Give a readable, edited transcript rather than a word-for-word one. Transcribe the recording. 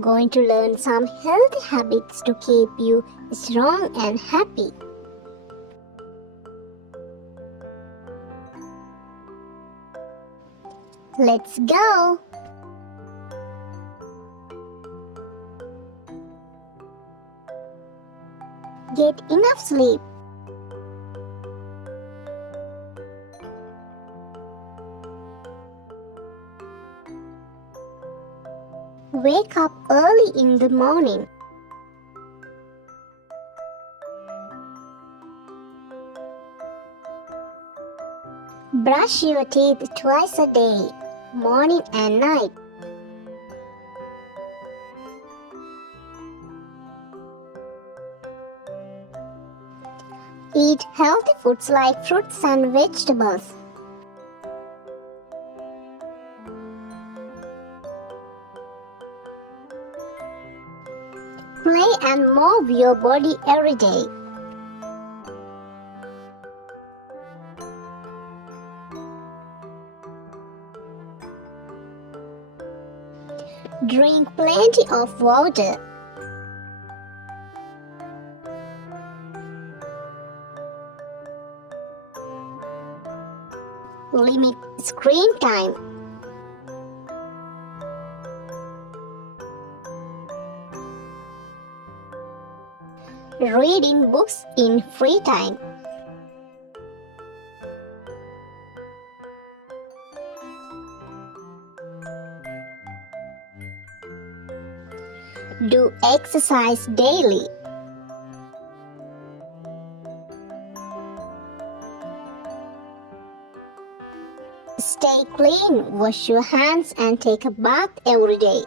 going to learn some healthy habits to keep you strong and happy. Let's go! Get enough sleep. Wake up early in the morning. Brush your teeth twice a day, morning and night. Eat healthy foods like fruits and vegetables. Play and move your body every day. Drink plenty of water. Limit screen time. Reading books in free time. Do exercise daily. Stay clean, wash your hands and take a bath every day.